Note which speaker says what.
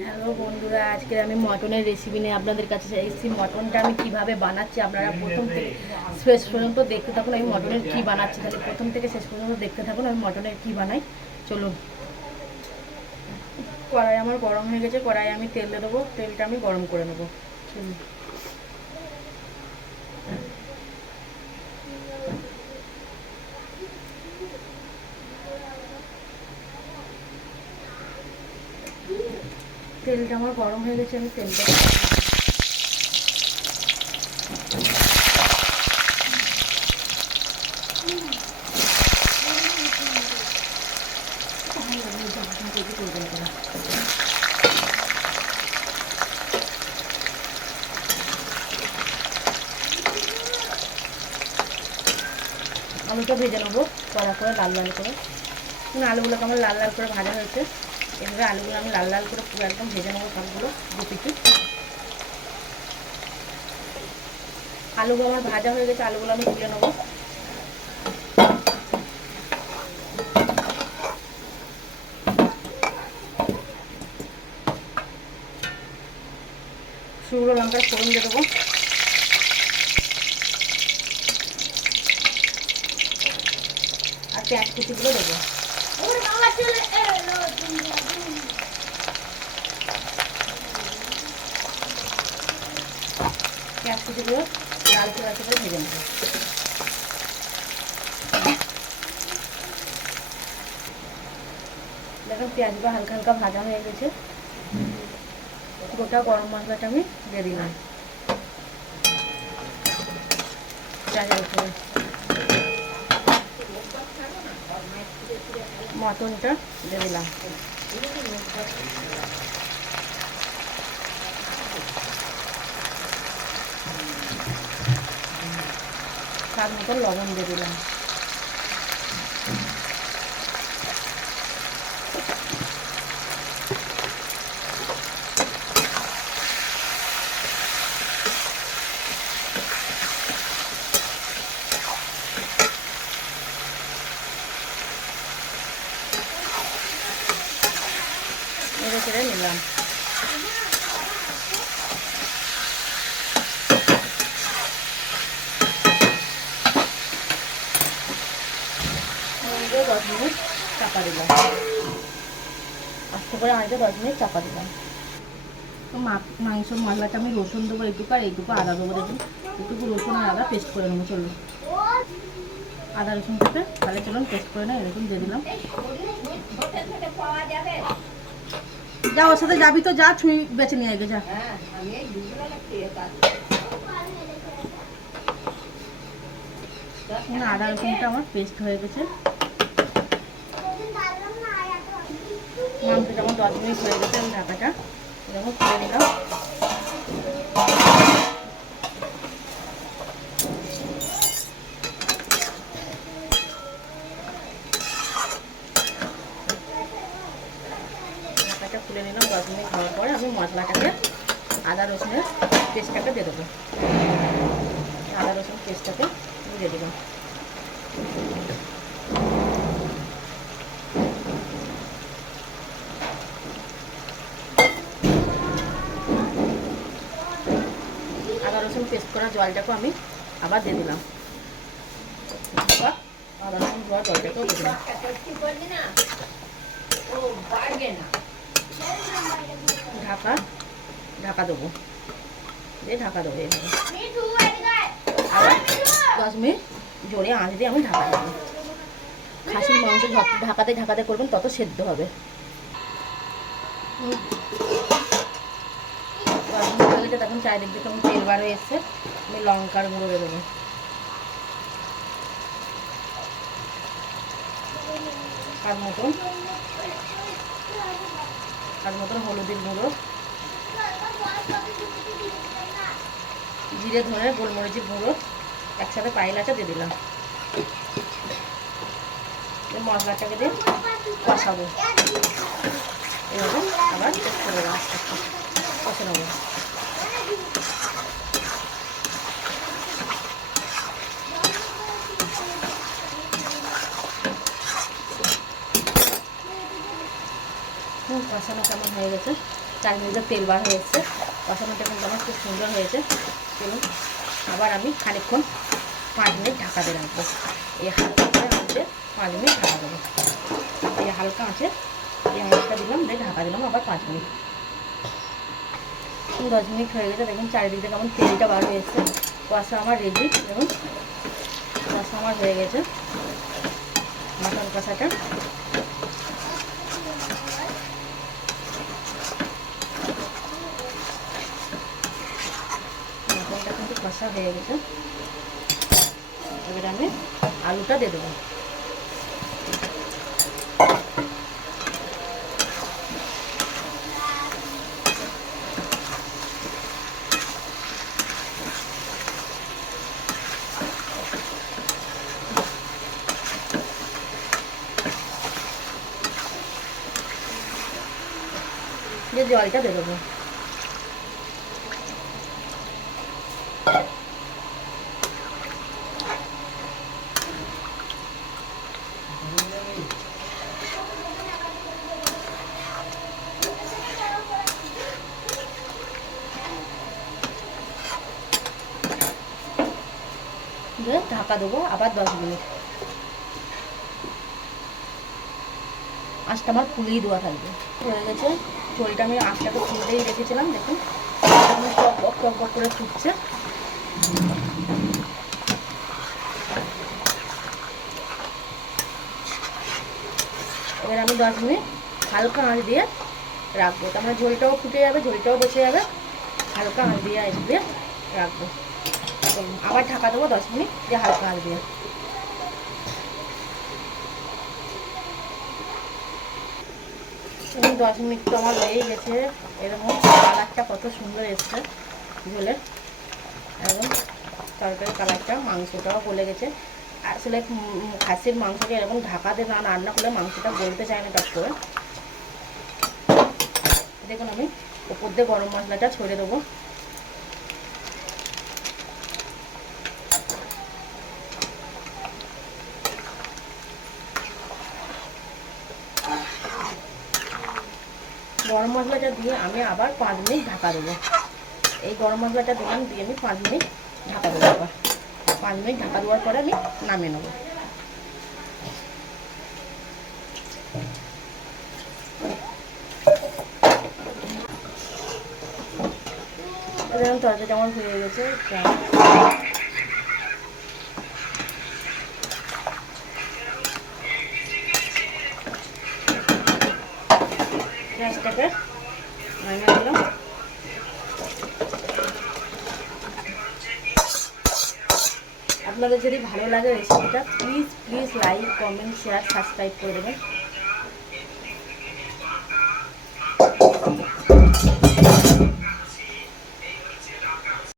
Speaker 1: Hello বন্ধুরা আজকে আমি মটনের রেসিপি নিয়ে আপনাদের কাছে এসেছি। মটনটা আমি কীভাবে বানাচ্ছি আপনারা প্রথম থেকে শেষ পর্যন্ত দেখতে থাকুন, আমি মটনের কি বানাচ্ছি। তাহলে প্রথম থেকে শেষ পর্যন্ত দেখতে থাকুন, আমি মটনের কি বানাই। চলুন। কড়াই আমার গরম হয়ে গেছে কড়াই আমি তেল দেবো, তেলটা আমি গরম করে নেব। চলুন। তেলটা আমার গরম হয়ে গেছে, আমি তেলটা আলুটা ভেজে নেব কড়া করে লাল লাল করে। আলুগুলোকে আমার লাল লাল করে ভাজা হয়েছে। এভাবে আলুগুলো আমি লাল লাল করে পুরো একদম ভেজে নেব সবগুলো দু পিঠি। আলুগুলো আমার ভাজা হয়ে গেছে, আলুগুলো আমি তুলে নেব। শুকনো লঙ্কার ফোড়ন দিয়ে দেবো। আর পেঁয়াজ কুচিগুলো দেবো। পেঁয়াজ লাল করে আছে করে ভেজে দেখুন পেঁয়াজগুলো হালকা হালকা ভাজা হয়ে গেছে গোটা গরম মশলাটা আমি দিয়ে দিলাম পেঁয়াজের উপরে মটনটা দিয়ে দিলাম। স্বাদ মতো লবণ দিয়ে দিলাম। চেড়ে নিলাম। দশ মিনিট চাপা আস্তে করে দশ মিনিট চাপা মাংস আমি রসুন দেবো আর আদা দেখুন। রসুন আদা পেস্ট করে নেব, চলুন। আদা তাহলে চলুন পেস্ট করে নেয় এরকম দিয়ে দিলাম। যা ওর সাথে যাবি তো যা ছুঁই বেছে নিয়ে আগে যা। এখন আদা রসুনটা আমার পেস্ট হয়ে গেছে। আমার দশ মিনিট হয়ে গেছে আমি ঢাকাটা। এরকম খুলে নিলাম। খুলে নিলাম, দশ মিনিট হওয়ার পরে আমি মশলাটাকে আদা রসুনের পেস্টটাকে দিয়ে দেবো। আদা রসুন পেস্টটাকে দিয়ে দিলাম। আদা রসুন পেস্ট করা জলটাকে আমি আবার দিয়ে দিলাম। আদা রসুন জলটাকেও দিয়ে দিলাম। ঢাকা? ঢাকা দেবো। দিয়ে ঢাকা দেবো এইভাবে আবার দশ মিনিট জোরে আঁচ দিয়ে আমি ঢাকা দেবো। খাসির মাংস ঢাকাতে ঢাকাতে করবেন তত সেদ্ধ হবে। গেছে তখন চারিদিক দিয়ে তখন তেল বার হয়ে এসছে। আমি লঙ্কার গুঁড়ো দেবো। স্বাদ মতন। স্বাদ মতন হলুদের গুঁড়ো। জিরে ধরে গোলমরিচের গুঁড়ো, একসাথে পাইলাটা দিয়ে দিলাম। মশলাটাকে দিয়ে কষাবো। এভাবে আবার আস্তে কষে নেব। হুম কষানো কেমন হয়ে গেছে? তার মধ্যে তেল বার হয়ে এসছে। কষানোটা কিন্তু আমার খুব সুন্দর হয়েছে। চলুন, আবার আমি খানিকক্ষণ পাঁচ মিনিট ঢাকা দিয়ে রাখব। এই হালকা করে আঁচে পাঁচ মিনিট ঢাকা দেবো। এই হালকা আছে এই আঁচটা দিলাম, দিয়ে ঢাকা দিলাম আবার পাঁচ মিনিট। দশ মিনিট হয়ে গেছে, দেখুন চারিদিক থেকে কেমন তেলটা বার হয়ে এসছে। কষা আমার রেডি দেখুন। কষা আমার হয়ে গেছে। মাটন কষাটা মটনটা কিন্তু কষা হয়ে গেছে। এবার আমি আলুটা দিয়ে দেবো। যে জলটা দিয়ে দেবো দিয়ে ঢাকা দেবো আবার দশ মিনিট। আঁচটা আমার ফুলিয়ে দেওয়া থাকবে। হয়ে গেছে। ঝোলটা আমি আঁচটাকে ফুলতেই রেখেছিলাম, দেখুন। টক করে ফুটছে। এবার আমি দশ মিনিট হালকা আঁচ দিয়ে রাখব। তার মানে ঝোলটাও ফুটে যাবে, ঝোলটাও বসে যাবে। হালকা আঁচ দিয়ে দিয়ে রাখব। আবার ঢাকা দেবো দশ মিনিট, দিয়ে হালকা এবং দশ মিনিট তো আমার হয়েই গেছে। এরকম কালারটা কত সুন্দর এসছে ঝোলে একদম তরকারি কালারটা, মাংসটাও গলে গেছে। আসলে খাসির মাংসকে এরকম ঢাকাতে না রান্না করলে মাংসটা গলতে চায় না টক করে। দেখুন আমি ওপর দিয়ে গরম মশলাটা ছড়িয়ে দেবো। গরম মশলাটা দিয়ে আমি আবার পাঁচ মিনিট ঢাকা দেবো। এই গরম মশলাটা দিলাম, দিয়ে আমি পাঁচ মিনিট ঢাকা দেবো আবার। পাঁচ মিনিট ঢাকা দেওয়ার পরে আমি নামিয়ে নেব। এরকম তরকারি যেমন হয়ে গেছে গ্যাসটাকে নামিয়ে দিলাম আপনাদের যদি ভালো লাগে রেসিপিটা please please like comment share subscribe করে দেবেন।